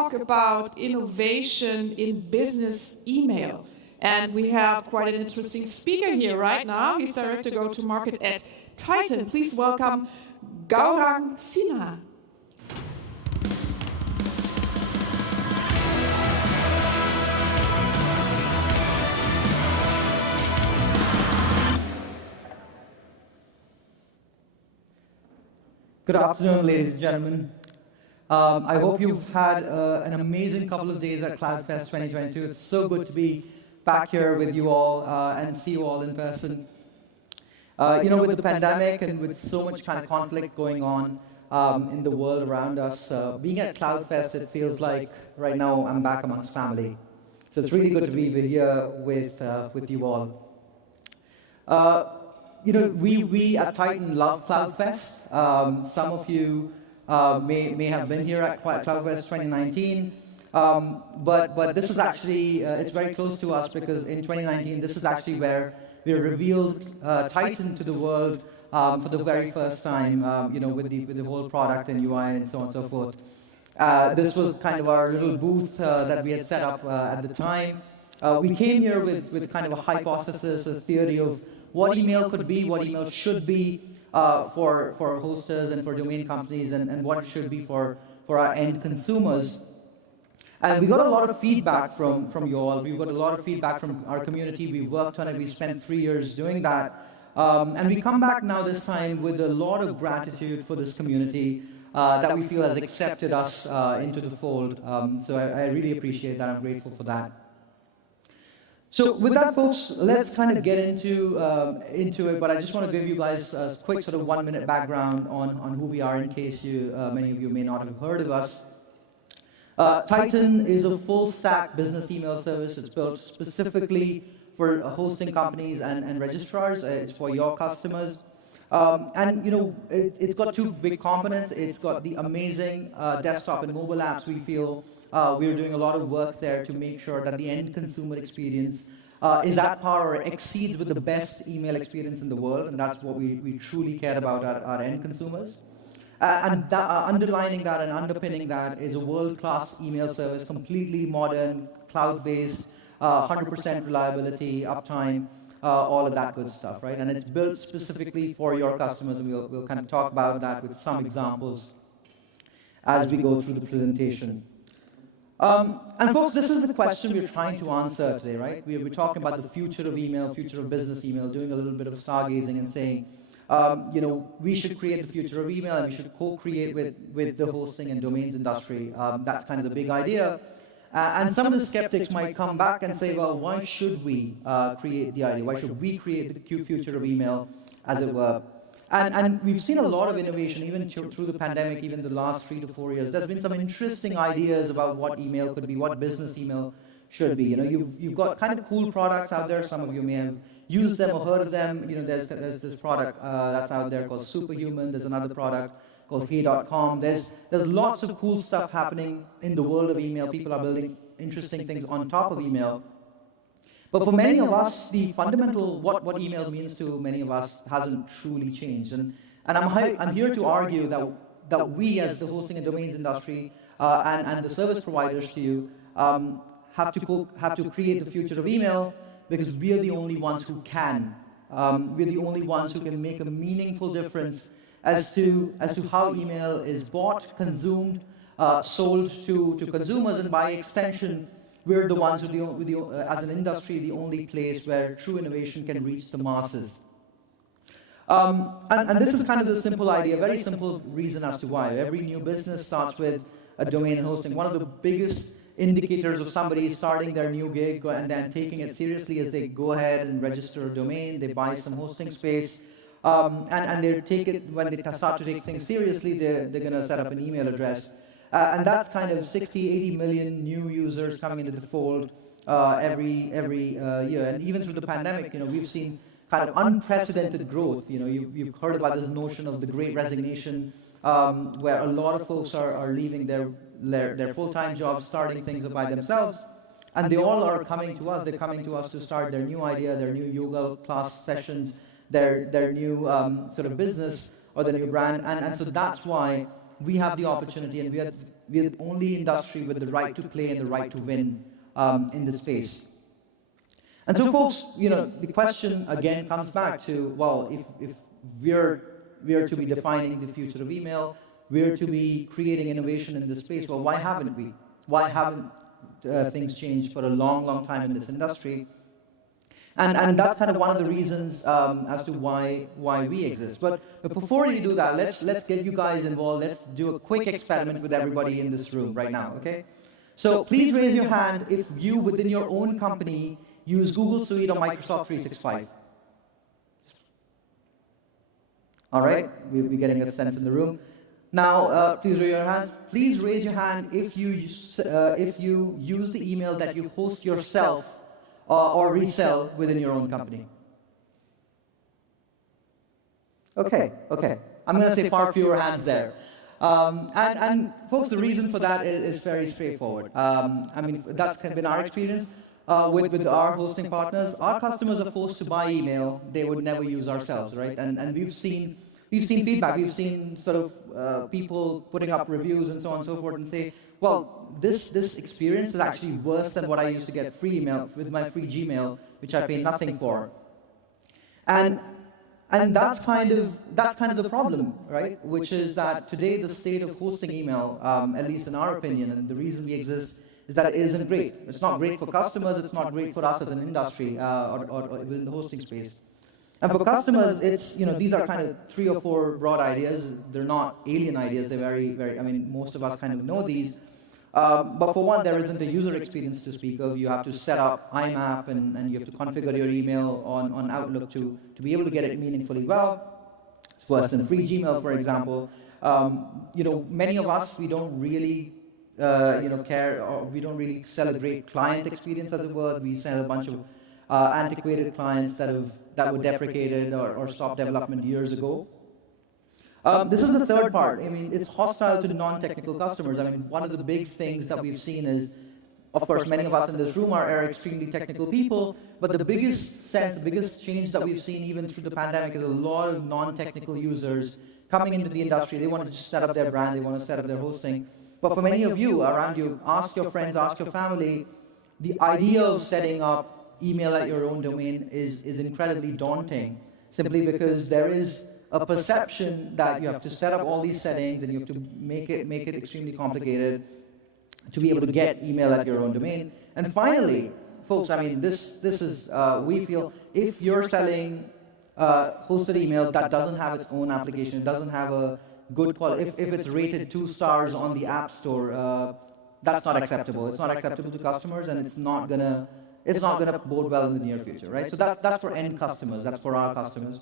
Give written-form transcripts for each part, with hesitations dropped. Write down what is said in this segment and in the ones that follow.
talk about innovation in business email. And we have quite an interesting speaker here right now. He's Director Go-to-Market at Titan. Please welcome Gaurang Sinha. Good afternoon, ladies and gentlemen. I hope you've had an amazing couple of days at CloudFest 2022. It's so good to be back here with you all and see you all in person. With the pandemic and with so much kind of conflict going on in the world around us, being at CloudFest, it feels like right now I'm back amongst family. So it's really good to be here with you all. We at Titan love CloudFest. Some of you may have been here at CloudFest 2019, but this is actually, it's very close to us because in 2019, this is actually where we revealed Titan to the world for the very first time, with the whole product and UI and so on and so forth. This was kind of our little booth that we had set up at the time. We came here with kind of a hypothesis, a theory of what email could be, what email should be for hosters and for domain companies, and what it should be for our end consumers. And we got a lot of feedback from you all. We got a lot of feedback from our community. We worked on it. We spent 3 years doing that. And we come back now this time with a lot of gratitude for this community that we feel has accepted us into the fold. So I really appreciate that. I'm grateful for that. So with that, folks, let's kind of get into it, but I just want to give you guys a quick sort of 1-minute background on who we are in case many of you may not have heard of us. Titan is a full-stack business email service. It's built specifically for hosting companies and registrars. It's for your customers. It's got 2 big components. It's got the amazing desktop and mobile apps. We feel we're doing a lot of work there to make sure that the end consumer experience is at par or exceeds with the best email experience in the world, and that's what we truly care about our end consumers. Underlining that and underpinning that is a world-class email service, completely modern, cloud-based, 100% reliability, uptime, all of that good stuff, right? And it's built specifically for your customers, and we'll kind of talk about that with some examples as we go through the presentation. And folks, this is the question we're trying to answer today, right? We're talking about the future of email, future of business email, doing a little bit of stargazing and saying, we should create the future of email and we should co-create with the hosting and domains industry. That's kind of the big idea. And some of the skeptics might come back and say, well, why should we create the idea? Why should we create the future of email, as it were? And we've seen a lot of innovation, even through the pandemic, even the last 3 to 4 years. There's been some interesting ideas about what email could be, what business email should be. You've got kind of cool products out there. Some of you may have used them or heard of them. There's this product that's out there called Superhuman. There's another product called Hey.com. There's lots of cool stuff happening in the world of email. People are building interesting things on top of email. But for many of us, the fundamental, what email means to many of us hasn't truly changed. And I'm here to argue that we, as the hosting and domains industry and the service providers to you, have to create the future of email because we are the only ones who can. We're the only ones who can make a meaningful difference as to how email is bought, consumed, sold to consumers, and by extension, we're the ones who, as an industry, the only place where true innovation can reach the masses. And this is kind of the simple idea, very simple reason as to why. Every new business starts with a domain and hosting. One of the biggest indicators of somebody starting their new gig and then taking it seriously is they go ahead and register a domain, they buy some hosting space, and they take it, when they start to take things seriously, they're going to set up an email address. And that's kind of 60, 80 million new users coming into the fold every year. And even through the pandemic, we've seen kind of unprecedented growth. You've heard about this notion of the Great Resignation, where a lot of folks are leaving their full-time jobs, starting things by themselves, and they all are coming to us. They're coming to us to start their new idea, their new yoga class sessions, their new sort of business or their new brand. And so that's why we have the opportunity, and we're the only industry with the right to play and the right to win in this space. And so, folks, the question again comes back to, well, if we're to be defining the future of email, we're to be creating innovation in this space, well, why haven't we? Why haven't things changed for a long, long time in this industry? And that's kind of one of the reasons as to why we exist. But before you do that, let's get you guys involved. Let's do a quick experiment with everybody in this room right now, okay? So please raise your hand if you, within your own company, use Google Suite or Microsoft 365. All right, we're getting a sense in the room. Now, please raise your hands. Please raise your hand if you use the email that you host yourself or resell within your own company. Okay. I'm going to say far fewer hands there. And folks, the reason for that is very straightforward. I mean, that's kind of been our experience with our hosting partners. Our customers are forced to buy email they would never use ourselves, right? And we've seen feedback. We've seen sort of people putting up reviews and so on and so forth and say, well, this experience is actually worse than what I used to get free email with my free Gmail, which I pay nothing for. And that's kind of the problem, right? Which is that today the state of hosting email, at least in our opinion, and the reason we exist, is that it isn't great. It's not great for customers. It's not great for us as an industry or within the hosting space. And for customers, it's, these are kind of 3 or 4 broad ideas. They're not alien ideas. They're very, very, I mean, most of us kind of know these. But for one, there isn't a user experience to speak of. You have to set up IMAP and you have to configure your email on Outlook to be able to get it meaningfully well. It's worse than free Gmail, for example. Many of us, we don't really care, or we don't really celebrate client experience, as it were. We sell a bunch of antiquated clients that were deprecated or stopped development years ago. This is the third part. I mean, it's hostile to non-technical customers. I mean, one of the big things that we've seen is, of course, many of us in this room are extremely technical people, but the biggest change that we've seen even through the pandemic is a lot of non-technical users coming into the industry. They want to just set up their brand, they want to set up their hosting. But for many of you around you, ask your friends, ask your family, the idea of setting up email at your own domain is incredibly daunting, simply because there is a perception that you have to set up all these settings and you have to make it extremely complicated to be able to get email at your own domain. And finally, folks, I mean, this is, we feel, if you're selling hosted email that doesn't have its own application, it doesn't have a good quality, if it's rated 2 stars on the App Store, that's not acceptable. It's not acceptable to customers, and it's not gonna bode well in the near future, right? So that's for end customers, that's for our customers.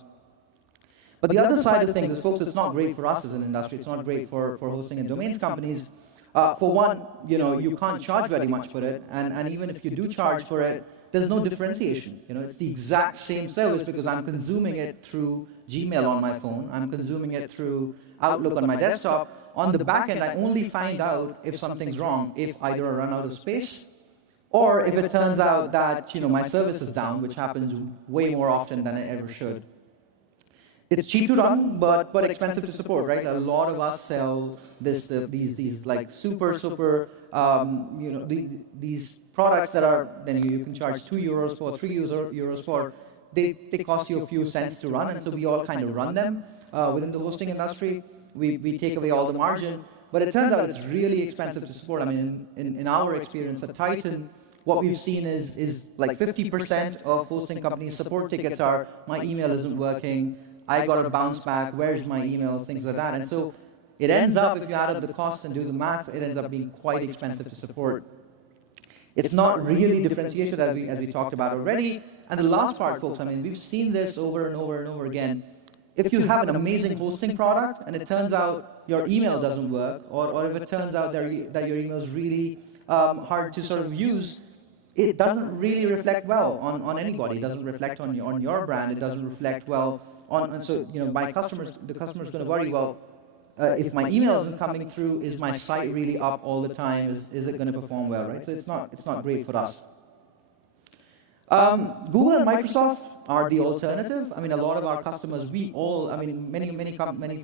But the other side of things is, folks, it's not great for us as an industry. It's not great for hosting and domains companies. For one, you can't charge very much for it, and even if you do charge for it, there's no differentiation. It's the exact same service because I'm consuming it through Gmail on my phone. I'm consuming it through Outlook on my desktop. On the back end, I only find out if something's wrong, if either I run out of space, or if it turns out that my service is down, which happens way more often than it ever should. It's cheap to run, but expensive to support, right? A lot of us sell these like super these products that are then you can charge €2 for, €3 for. They cost you a few cents to run, and so we all kind of run them within the hosting industry. We take away all the margin, but it turns out it's really expensive to support. I mean, in our experience at Titan, what we've seen is like 50% of hosting companies' support tickets are, my email isn't working, I got a bounce back, where's my email, things like that. And so it ends up, if you add up the costs and do the math, it ends up being quite expensive to support. It's not really differentiation, as we talked about already. And the last part, folks, I mean, we've seen this over and over and over again. If you have an amazing hosting product and it turns out your email doesn't work, or if it turns out that your email is really hard to sort of use, it doesn't really reflect well on anybody. It doesn't reflect on your brand. It doesn't reflect well on, so my customers, the customer's going to worry, well, if my email isn't coming through, is my site really up all the time? Is it going to perform well, right? So it's not great for us. Google and Microsoft are the alternative. I mean, a lot of our customers, many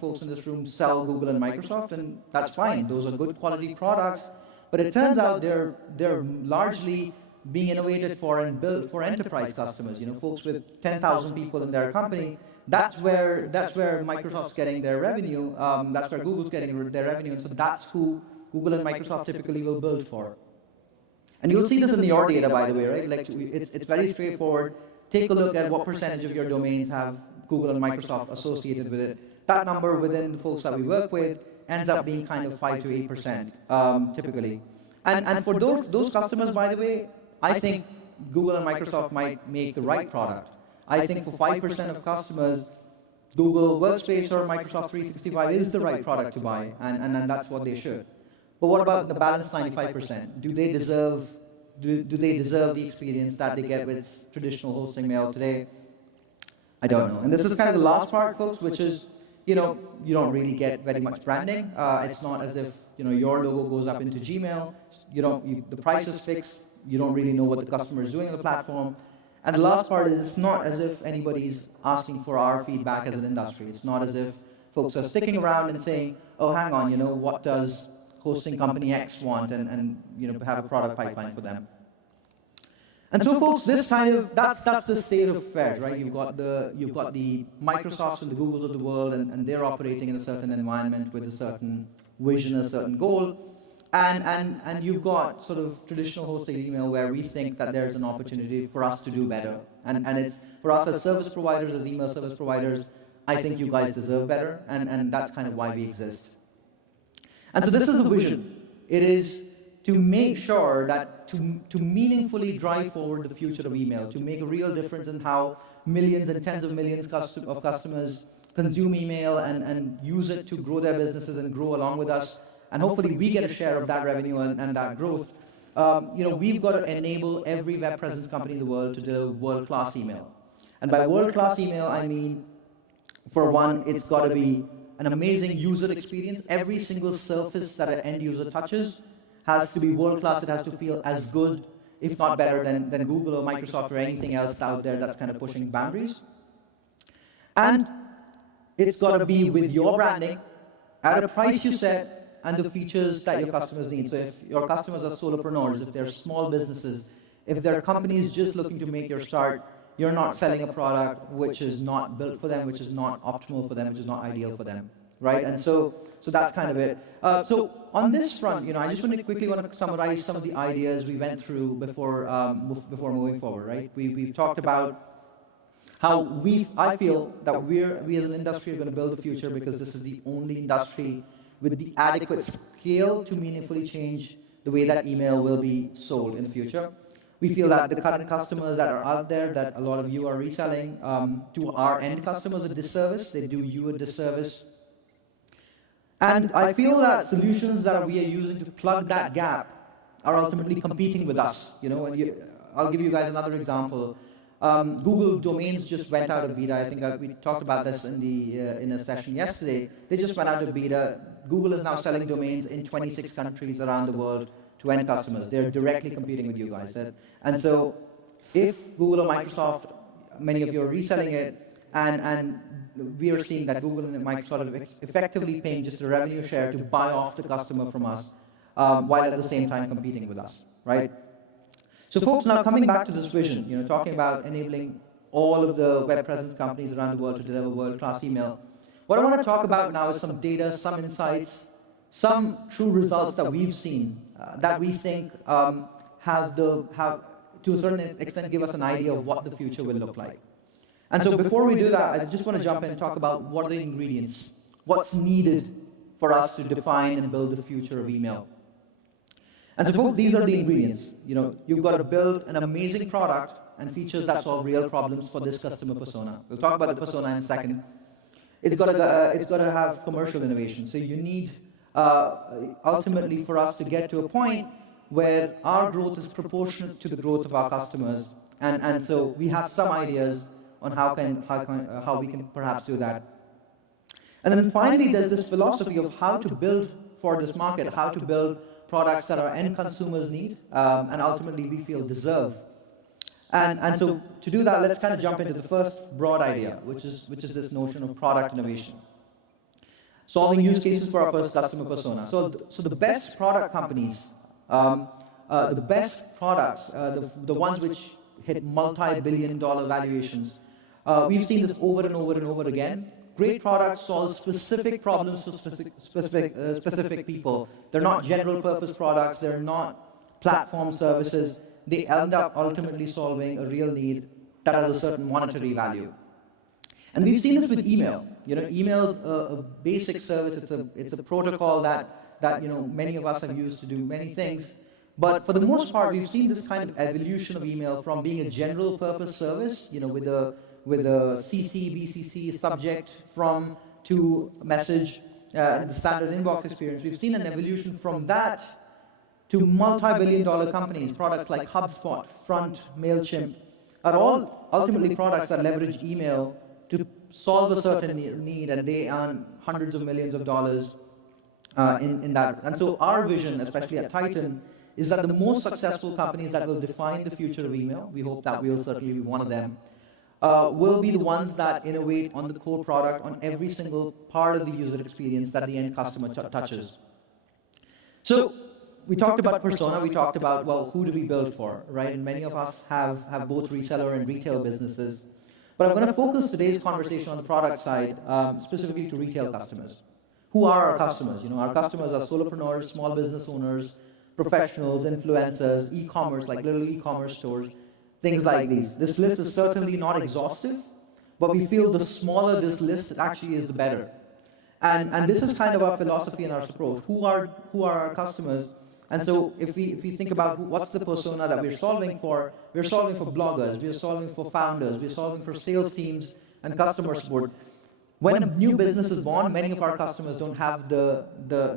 folks in this room sell Google and Microsoft, and that's fine. Those are good quality products. But it turns out they're largely being innovated for and built for enterprise customers. Folks with 10,000 people in their company. That's where Microsoft's getting their revenue. That's where Google's getting their revenue, and so that's who Google and Microsoft typically will build for. And you'll see this in your data, by the way, right? Like it's very straightforward. Take a look at what percentage of your domains have Google and Microsoft associated with it. That number within the folks that we work with ends up being kind of 5 to 8%, typically. And for those customers, by the way, I think Google and Microsoft might make the right product. I think for 5% of customers, Google Workspace or Microsoft 365 is the right product to buy, and that's what they should. But what about the balance 95%? Do they deserve the experience that they get with traditional hosting mail today? I don't know. And this is kind of the last part, folks, which is, you don't really get very much branding. It's not as if, your logo goes up into Gmail. The price is fixed. You don't really know what the customer is doing on the platform. And the last part is, it's not as if anybody's asking for our feedback as an industry. It's not as if folks are sticking around and saying, oh, hang on, what does hosting company X want, and have a product pipeline for them. And so, folks, this kind of that's the state of affairs, right? You've got the Microsofts and the Googles of the world, and they're operating in a certain environment with a certain vision, a certain goal, and you've got sort of traditional hosting email where we think that there's an opportunity for us to do better, and it's for us as service providers, as email service providers. I think you guys deserve better, and that's kind of why we exist. And so this is the vision. It is to make sure that to meaningfully drive forward the future of email, to make a real difference in how millions and tens of millions of customers consume email and use it to grow their businesses and grow along with us. And hopefully we get a share of that revenue and that growth. We've got to enable every web presence company in the world to do world-class email. And by world-class email, I mean, for one, it's got to be an amazing user experience. Every single surface that an end user touches has to be world-class. It has to feel as good, if not better, than Google or Microsoft or anything else out there that's kind of pushing boundaries. And it's got to be with your branding, at a price you set, and the features that your customers need. So if your customers are solopreneurs, if they're small businesses, if they're companies just looking to make your start, you're not selling a product which is not built for them, which is not optimal for them, which is not ideal for them, right? And so that's kind of it. So on this front, I just want to summarize some of the ideas we went through before moving forward, right? We've talked about how I feel that we as an industry are going to build the future, because this is the only industry with the adequate scale to meaningfully change the way that email will be sold in the future. We feel that the current customers that are out there, that a lot of you are reselling, to our end customers a disservice. They do you a disservice. And I feel that solutions that we are using to plug that gap are ultimately competing with us. I'll give you guys another example. Google Domains just went out of beta. I think we talked about this in a session yesterday. They just went out of beta. Google is now selling domains in 26 countries around the world to end customers. They're directly competing with you guys. And so if Google or Microsoft, many of you are reselling it, and we are seeing that Google and Microsoft are effectively paying just a revenue share to buy off the customer from us, while at the same time competing with us, right? So folks, now coming back to this vision, talking about enabling all of the web presence companies around the world to deliver world-class email, what I want to talk about now is some data, some insights, some true results that we've seen that we think have to a certain extent give us an idea of what the future will look like. And so before we do that, I just want to jump in and talk about what are the ingredients, what's needed for us to define and build the future of email. And so folks, these are the ingredients. You've got to build an amazing product and features that solve real problems for this customer persona. We'll talk about the persona in a second. It's got to have commercial innovation. So you need ultimately for us to get to a point where our growth is proportionate to the growth of our customers, and so we have some ideas on how we can perhaps do that. And then finally, there's this philosophy of how to build for this market, how to build products that our end consumers need, and ultimately we feel deserve. And so to do that, let's kind of jump into the first broad idea, which is this notion of product innovation. Solving use cases for our customer persona. So the best product companies, the best products, the ones which hit multi-billion-dollar valuations, we've seen this over and over and over again. Great products solve specific problems for specific people. They're not general-purpose products. They're not platform services. They end up ultimately solving a real need that has a certain monetary value. And we've seen this with email. Email's a basic service. It's a protocol that many of us have used to do many things. But for the most part, we've seen this kind of evolution of email from being a general purpose service, with a CC, BCC subject from to message, the standard inbox experience. We've seen an evolution from that to multi-billion-dollar companies. Products like HubSpot, Front, MailChimp are all ultimately products that leverage email to solve a certain need, and they earn hundreds of millions of dollars in that. And so our vision, especially at Titan, is that the most successful companies that will define the future of email, we hope that we will certainly be one of them, will be the ones that innovate on the core product, on every single part of the user experience that the end customer touches. So we talked about persona, we talked about, well, who do we build for, right? And many of us have both reseller and retail businesses. But I'm going to focus today's conversation on the product side, specifically to retail customers. Who are our customers? Our customers are solopreneurs, small business owners, professionals, influencers, e-commerce, like little e-commerce stores, things like these. This list is certainly not exhaustive, but we feel the smaller this list actually is, the better. And this is kind of our philosophy and our approach. Who are our customers? And so if we think about what's the persona that we're solving for bloggers, we're solving for founders, we're solving for sales teams and customer support. When a new business is born, many of our customers don't have the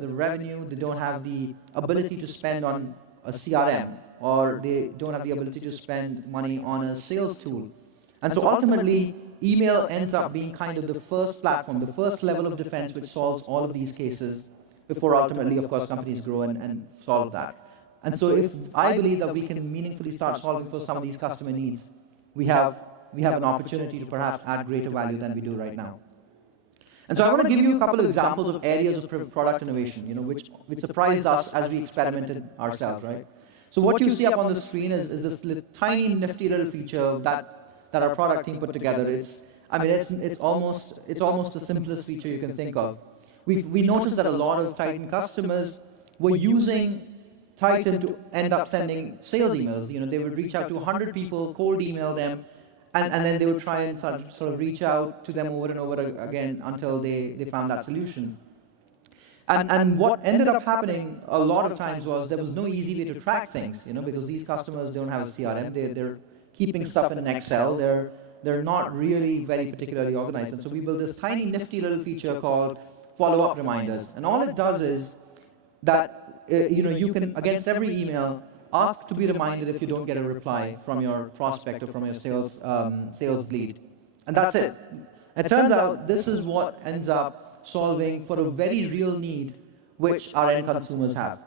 revenue, they don't have the ability to spend on a CRM, or they don't have the ability to spend money on a sales tool. And so ultimately, email ends up being kind of the first platform, the first level of defense which solves all of these cases before ultimately, of course, companies grow and solve that. And so if I believe that we can meaningfully start solving for some of these customer needs, we have an opportunity to perhaps add greater value than we do right now. And so I want to give you a couple of examples of areas of product innovation, which surprised us as we experimented ourselves, right? So what you see up on the screen is this tiny, nifty little feature that our product team put together. It's almost the simplest feature you can think of. We noticed that a lot of Titan customers were using Titan to end up sending sales emails. They would reach out to 100 people, cold email them, and then they would try and sort of reach out to them over and over again until they found that solution. And what ended up happening a lot of times was there was no easy way to track things, because these customers don't have a CRM. They're keeping stuff in an Excel. They're not really very particularly organized. And so we built this tiny, nifty little feature called follow-up reminders. And all it does is that you can, against every email, ask to be reminded if you don't get a reply from your prospect or from your sales lead. And that's it. It turns out this is what ends up solving for a very real need which our end consumers have.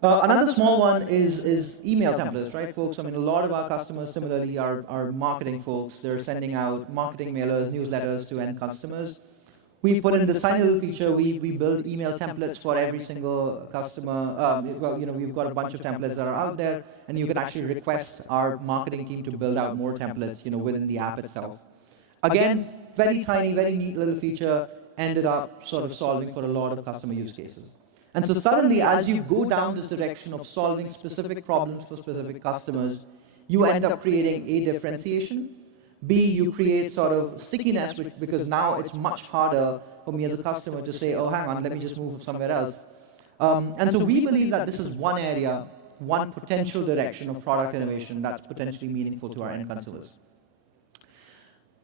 Another small one is email templates, right, folks? A lot of our customers similarly are marketing folks. They're sending out marketing mailers, newsletters to end customers. We put in this tiny little feature. We build email templates for every single customer. We've got a bunch of templates that are out there, and you can actually request our marketing team to build out more templates, within the app itself. Again, very tiny, very neat little feature, ended up sort of solving for a lot of customer use cases. And so suddenly, as you go down this direction of solving specific problems for specific customers, you end up creating A, differentiation, B, you create sort of stickiness, because now it's much harder for me as a customer to say, oh, hang on, let me just move somewhere else. And so we believe that this is one area, one potential direction of product innovation that's potentially meaningful to our end consumers.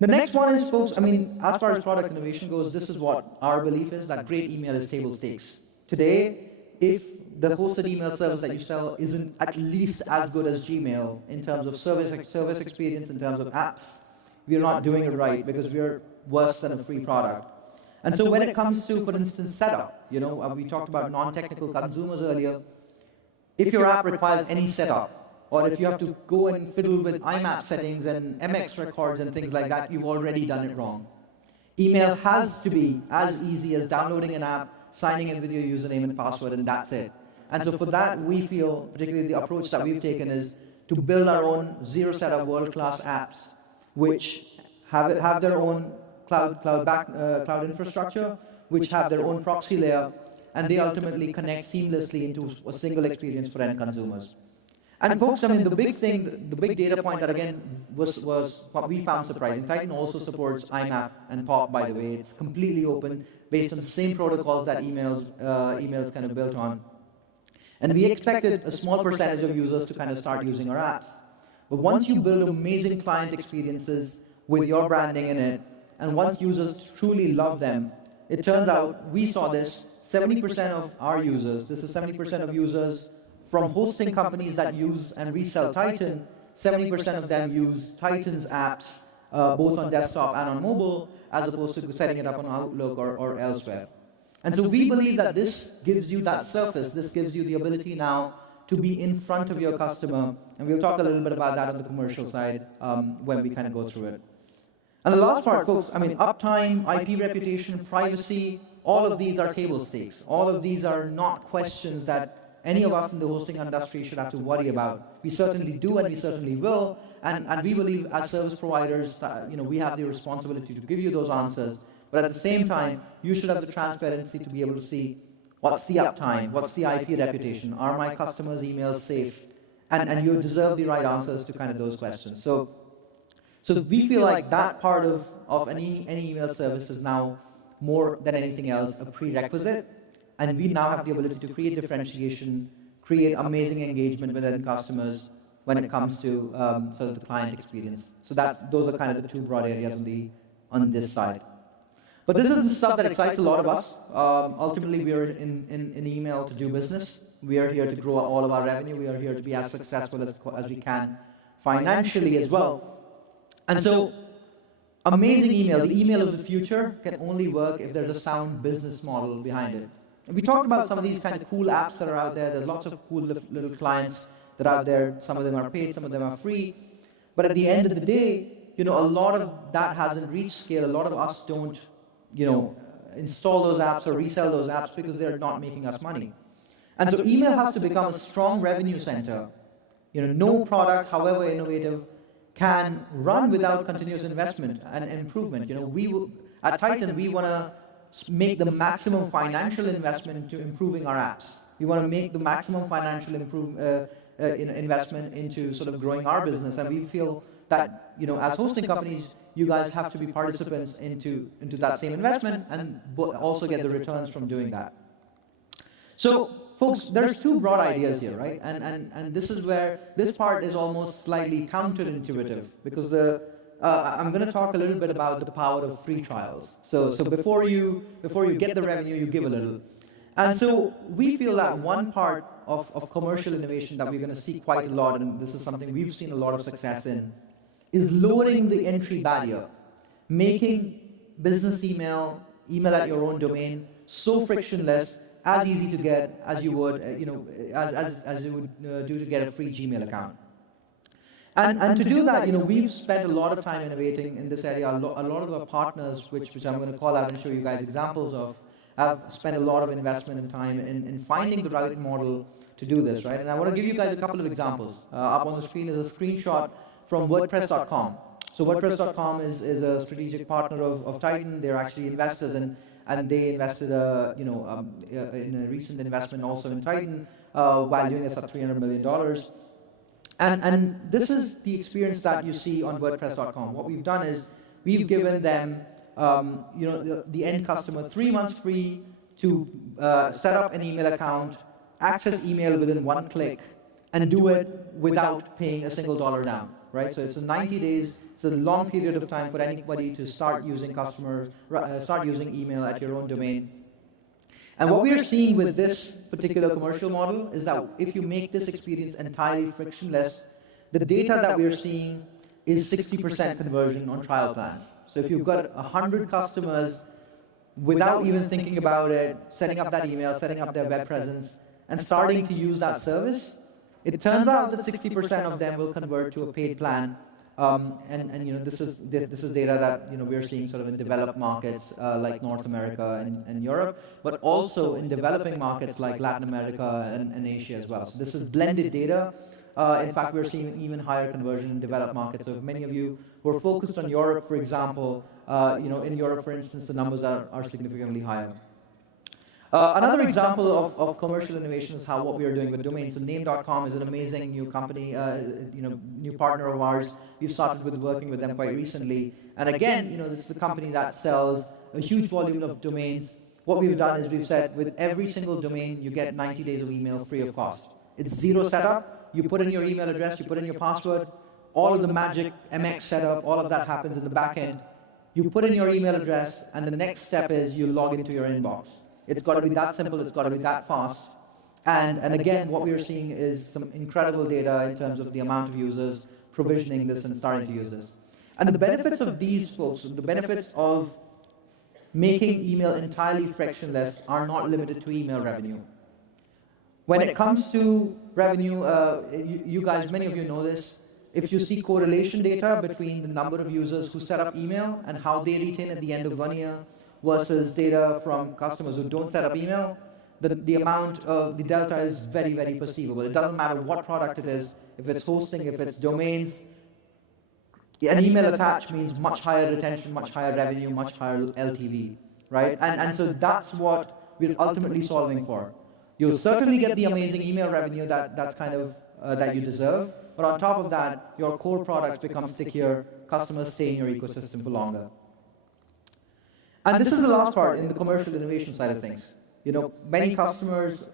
The next one is, folks, as far as product innovation goes, this is what our belief is, that great email is table stakes. Today, if the hosted email service that you sell isn't at least as good as Gmail in terms of service experience, in terms of apps, we're not doing it right, because we're worse than a free product. And so when it comes to, for instance, setup, we talked about non-technical consumers earlier. If your app requires any setup, or if you have to go and fiddle with IMAP settings and MX records and things like that, you've already done it wrong. Email has to be as easy as downloading an app, signing in with your username and password, and that's it. And so for that, we feel, particularly the approach that we've taken is to build our own zero setup world-class apps, which have their own cloud infrastructure, which have their own proxy layer, and they ultimately connect seamlessly into a single experience for end consumers. And folks, I mean, the big data point that again was what we found surprising. Titan also supports IMAP and POP, by the way. It's completely open, based on the same protocols that emails kind of built on. And we expected a small percentage of users to kind of start using our apps. But once you build amazing client experiences with your branding in it, and once users truly love them, it turns out, we saw this, 70% of our users, this is 70% of users from hosting companies that use and resell Titan, 70% of them use Titan's apps, both on desktop and on mobile, as opposed to setting it up on Outlook or elsewhere. And so we believe that this gives you that surface, this gives you the ability now to be in front of your customer, and we'll talk a little bit about that on the commercial side when we kind of go through it. And the last part, folks, I mean, uptime, IP reputation, privacy, all of these are table stakes. All of these are not questions that any of us in the hosting industry should have to worry about. We certainly do, and we certainly will, and we believe as service providers, we have the responsibility to give you those answers, but at the same time, you should have the transparency to be able to see what's the uptime, what's the IP reputation, are my customers' emails safe, and you deserve the right answers to kind of those questions. So we feel like that part of any email service is now more than anything else a prerequisite, and we now have the ability to create differentiation, create amazing engagement with end customers when it comes to sort of the client experience. So those are kind of the two broad areas on this side. But this is the stuff that excites a lot of us. Ultimately, we are in email to do business. We are here to grow all of our revenue. We are here to be as successful as we can financially as well. And so, amazing email, the email of the future, can only work if there's a sound business model behind it. And we talked about some of these kind of cool apps that are out there. There's lots of cool little clients that are out there. Some of them are paid, some of them are free. But at the end of the day, a lot of that hasn't reached scale. A lot of us don't, install those apps or resell those apps because they're not making us money. And so email has to become a strong revenue center. No product, however innovative, can run without continuous investment and improvement. At Titan, we want to make the maximum financial investment into improving our apps. We want to make the maximum financial investment into sort of growing our business, and we feel that as hosting companies, you guys have to be participants into that same investment and also get the returns from doing that. So, folks, there's two broad ideas here, right? And this is where this part is almost slightly counterintuitive, because I'm going to talk a little bit about the power of free trials. So before you get the revenue, you give a little. And so we feel that one part of commercial innovation that we're going to see quite a lot, and this is something we've seen a lot of success in, is lowering the entry barrier, making business email at your own domain so frictionless, as easy to get as you would, as you would do to get a free Gmail account. And to do that, we've spent a lot of time innovating in this area. A lot of our partners, which I'm going to call out and show you guys examples of, have spent a lot of investment and time in finding the right model to do this, right? And I want to give you guys a couple of examples. Up on the screen is a screenshot from WordPress.com. So WordPress.com is a strategic partner of Titan. They're actually investors, and they invested in a recent investment also in Titan while doing this at $300 million. And this is the experience that you see on WordPress.com. What we've done is we've given them, the end customer 3 months free to set up an email account, access email within 1 click, and do it without paying a single dollar down, right? So it's 90 days. It's a long period of time for anybody to start using start using email at your own domain. And what we are seeing with this particular commercial model is that if you make this experience entirely frictionless, the data that we are seeing is 60% conversion on trial plans. So if you've got 100 customers without even thinking about it, setting up that email, setting up their web presence, and starting to use that service, It turns out that 60% of them will convert to a paid plan. And this is data that we're seeing sort of in developed markets like North America and Europe, but also in developing markets like Latin America and Asia as well. So this is blended data. In fact, we're seeing even higher conversion in developed markets. So if many of you who are focused on Europe, for example, in Europe, for instance, the numbers are significantly higher. Another example of commercial innovation is what we are doing with domains. So Name.com is an amazing new company, new partner of ours. We've started working with them quite recently. And again, this is a company that sells a huge volume of domains. What we've done is we've said with every single domain, you get 90 days of email free of cost. It's zero setup. You put in your email address, you put in your password, all of the magic MX setup, all of that happens in the back end. You put in your email address, and the next step is you log into your inbox. It's got to be that simple, it's got to be that fast. And again, what we are seeing is some incredible data in terms of the amount of users provisioning this and starting to use this. And the benefits of these folks, the benefits of making email entirely frictionless are not limited to email revenue. When it comes to revenue, you guys, many of you know this, if you see correlation data between the number of users who set up email and how they retain at the end of 1 year, versus data from customers who don't set up email, the amount of the delta is very, very perceivable. It doesn't matter what product it is, if it's hosting, if it's domains, an email attached means much higher retention, much higher revenue, much higher LTV, right? And so that's what we're ultimately solving for. You'll certainly get the amazing email revenue that's kind of that you deserve, but on top of that, your core products become stickier, customers stay in your ecosystem for longer. And this is the last part in the commercial innovation side of things. Many customers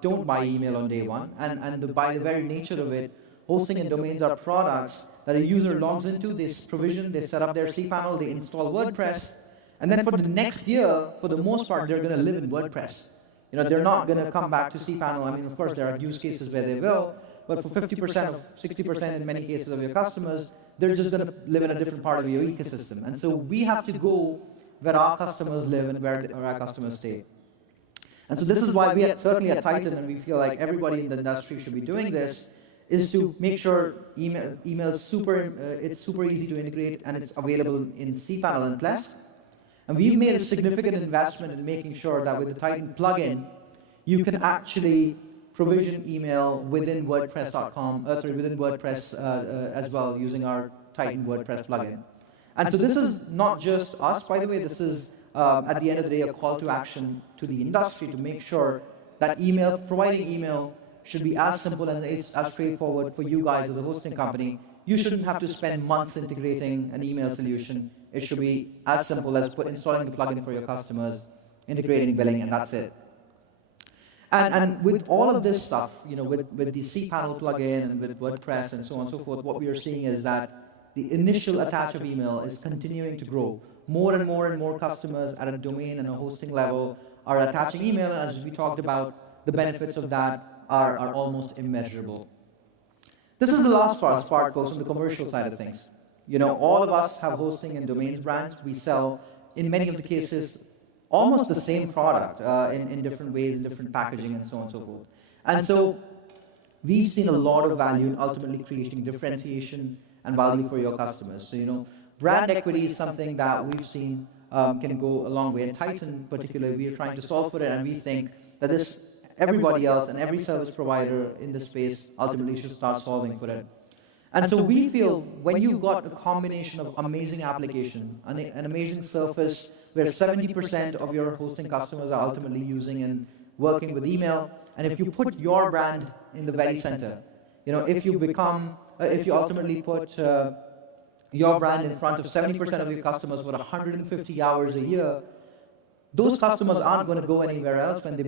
don't buy email on day one, and by the very nature of it, hosting and domains are products that a user logs into, they provision, they set up their cPanel, they install WordPress, and then for the next year, for the most part, they're going to live in WordPress. They're not going to come back to cPanel. I mean, of course, there are use cases where they will, but for 50%, 60% in many cases of your customers, they're just going to live in a different part of your ecosystem. And so we have to go where our customers live and where our customers stay. And so this is why certainly at Titan, and we feel like everybody in the industry should be doing this, is to make sure email it's super easy to integrate and it's available in cPanel and Plesk. And we've made a significant investment in making sure that with the Titan plugin, you can actually provision email within WordPress.com, within WordPress as well, using our Titan WordPress plugin. And so this is not just us, by the way, this is, at the end of the day, a call to action to the industry to make sure that providing email should be as simple and as straightforward for you guys as a hosting company. You shouldn't have to spend months integrating an email solution. It should be as simple as installing the plugin for your customers, integrating billing, and that's it. And with all of this stuff, with the cPanel plugin and with WordPress and so on and so forth, what we are seeing is that the initial attach of email is continuing to grow. More and more customers at a domain and a hosting level are attaching email, and as we talked about, the benefits of that are almost immeasurable. This is the last part, folks, on the commercial side of things. All of us have hosting and domains brands. We sell, in many of the cases, almost the same product in different ways, in different packaging, and so on and so forth. And so we've seen a lot of value in ultimately creating differentiation and value for your customers. So, brand equity is something that we've seen can go a long way. In Titan, particularly, we are trying to solve for it, and we think that everybody else and every service provider in this space ultimately should start solving for it. And so we feel when you've got a combination of amazing application, an amazing surface where 70% of your hosting customers are ultimately using and working with email, and if you put your brand in the very center, if you ultimately put your brand in front of 70% of your customers for 150 hours a year, those customers aren't going to go anywhere else when they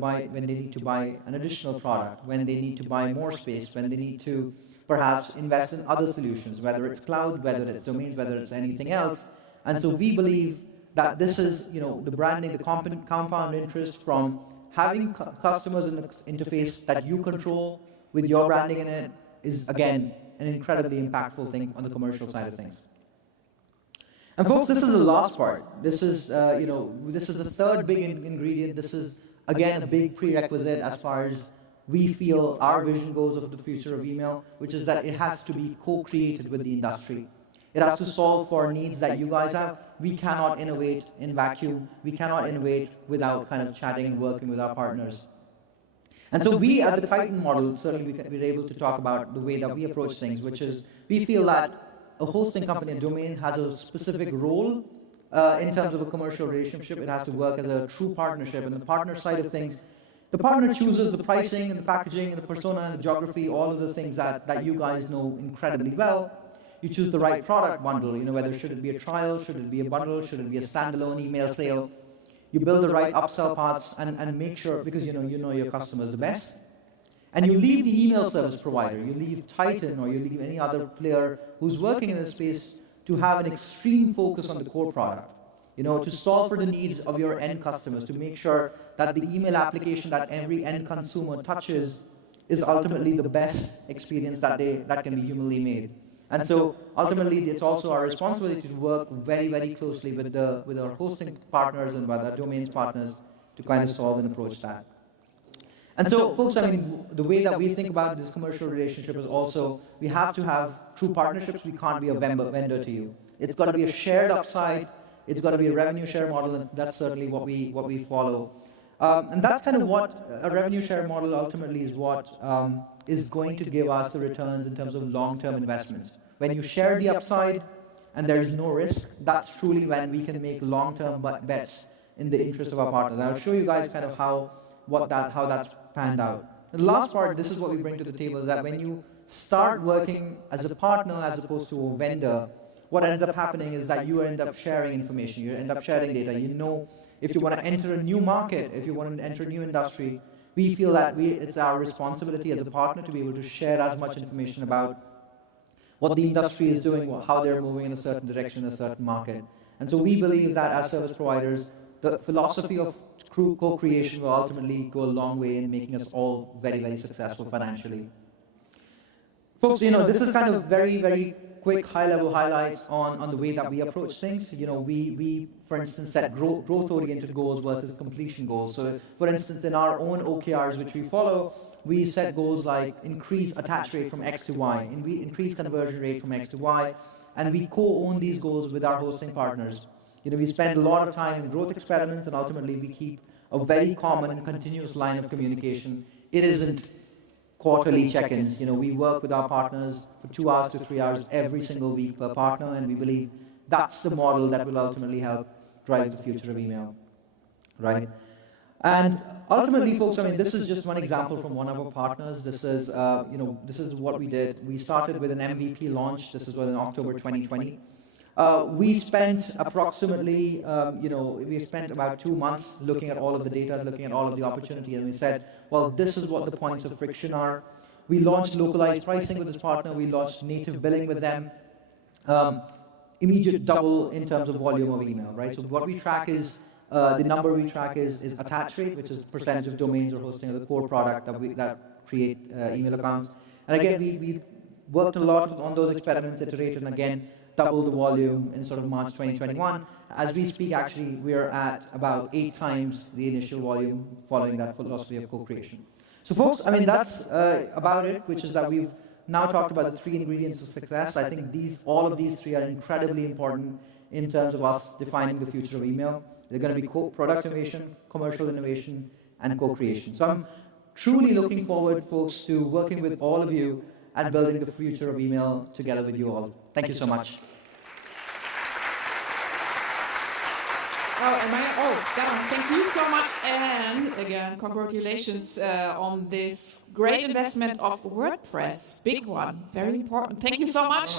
need to buy an additional product, when they need to buy more space, when they need to perhaps invest in other solutions, whether it's cloud, whether it's domains, whether it's anything else. And so we believe that this is, the branding, the compound interest from having customers in the interface that you control with your branding in it is, again, an incredibly impactful thing on the commercial side of things. And folks, this is the last part. This is, this is the third big ingredient. This is, again, a big prerequisite as far as we feel our vision goes of the future of email, which is that it has to be co-created with the industry. It has to solve for needs that you guys have. We cannot innovate in vacuum. We cannot innovate without kind of chatting and working with our partners. And so we, at the Titan model, certainly we're able to talk about the way that we approach things, which is we feel that a hosting company, a domain, has a specific role in terms of a commercial relationship. It has to work as a true partnership. And the partner side of things, the partner chooses the pricing and the packaging and the persona and the geography, all of the things that you guys know incredibly well. You choose the right product bundle, whether should it be a trial, should it be a bundle, should it be a standalone email sale. You build the right upsell paths and make sure, because you know your customers the best. And you leave the email service provider, you leave Titan or you leave any other player who's working in this space to have an extreme focus on the core product. To solve for the needs of your end customers, to make sure that the email application that every end consumer touches is ultimately the best experience that can be humanly made. And so ultimately, it's also our responsibility to work very, very closely with our hosting partners and with our domains partners to kind of solve and approach that. And so, folks, the way that we think about this commercial relationship is also we have to have true partnerships. We can't be a vendor to you. It's got to be a shared upside. It's got to be a revenue share model, and that's certainly what we follow. And that's kind of what a revenue share model ultimately is what is going to give us the returns in terms of long-term investments. When you share the upside and there is no risk, that's truly when we can make long-term bets in the interest of our partners. I'll show you guys kind of how that's panned out. And the last part, this is what we bring to the table, is that when you start working as a partner as opposed to a vendor, what ends up happening is that you end up sharing information, you end up sharing data. If you want to enter a new market, if you want to enter a new industry, we feel that it's our responsibility as a partner to be able to share as much information about what the industry is doing, how they're moving in a certain direction in a certain market. And so we believe that as service providers, the philosophy of co-creation will ultimately go a long way in making us all very, very successful financially. Folks, this is kind of very, very quick high-level highlights on the way that we approach things. We for instance, set growth-oriented goals versus completion goals. So, for instance, in our own OKRs, which we follow, we set goals like increase attach rate from X to Y, and we increase conversion rate from X to Y, and we co-own these goals with our hosting partners. We spend a lot of time in growth experiments, and ultimately we keep a very common and continuous line of communication. It isn't quarterly check-ins. We work with our partners for 2 hours to 3 hours every single week per partner, and we believe that's the model that will ultimately help drive the future of email, right? And ultimately, folks, this is just one example from one of our partners. This is, this is what we did. We started with an MVP launch. This was in October 2020. We spent approximately, we spent about 2 months looking at all of the data, looking at all of the opportunity, and we said, well, this is what the points of friction are. We launched localized pricing with this partner. We launched native billing with them. Immediate double in terms of volume of email, right? So what we track is, the number we track is attach rate, which is percentage of domains or hosting of the core product that create email accounts. And again, we worked a lot on those experiments, iterated, and again, double the volume in sort of March 2021. As we speak, actually, we're at about 8 times the initial volume following that philosophy of co-creation. So folks, that's about it, which is that we've now talked about the 3 ingredients of success. I think all of these 3 are incredibly important in terms of us defining the future of email. They're going to be product innovation, commercial innovation, and co-creation. So I'm truly looking forward, folks, to working with all of you and building the future of email together with you all. Thank you so much. Darren, thank you so much. And again, congratulations on this great investment of WordPress. Big one, very important. Thank you so much.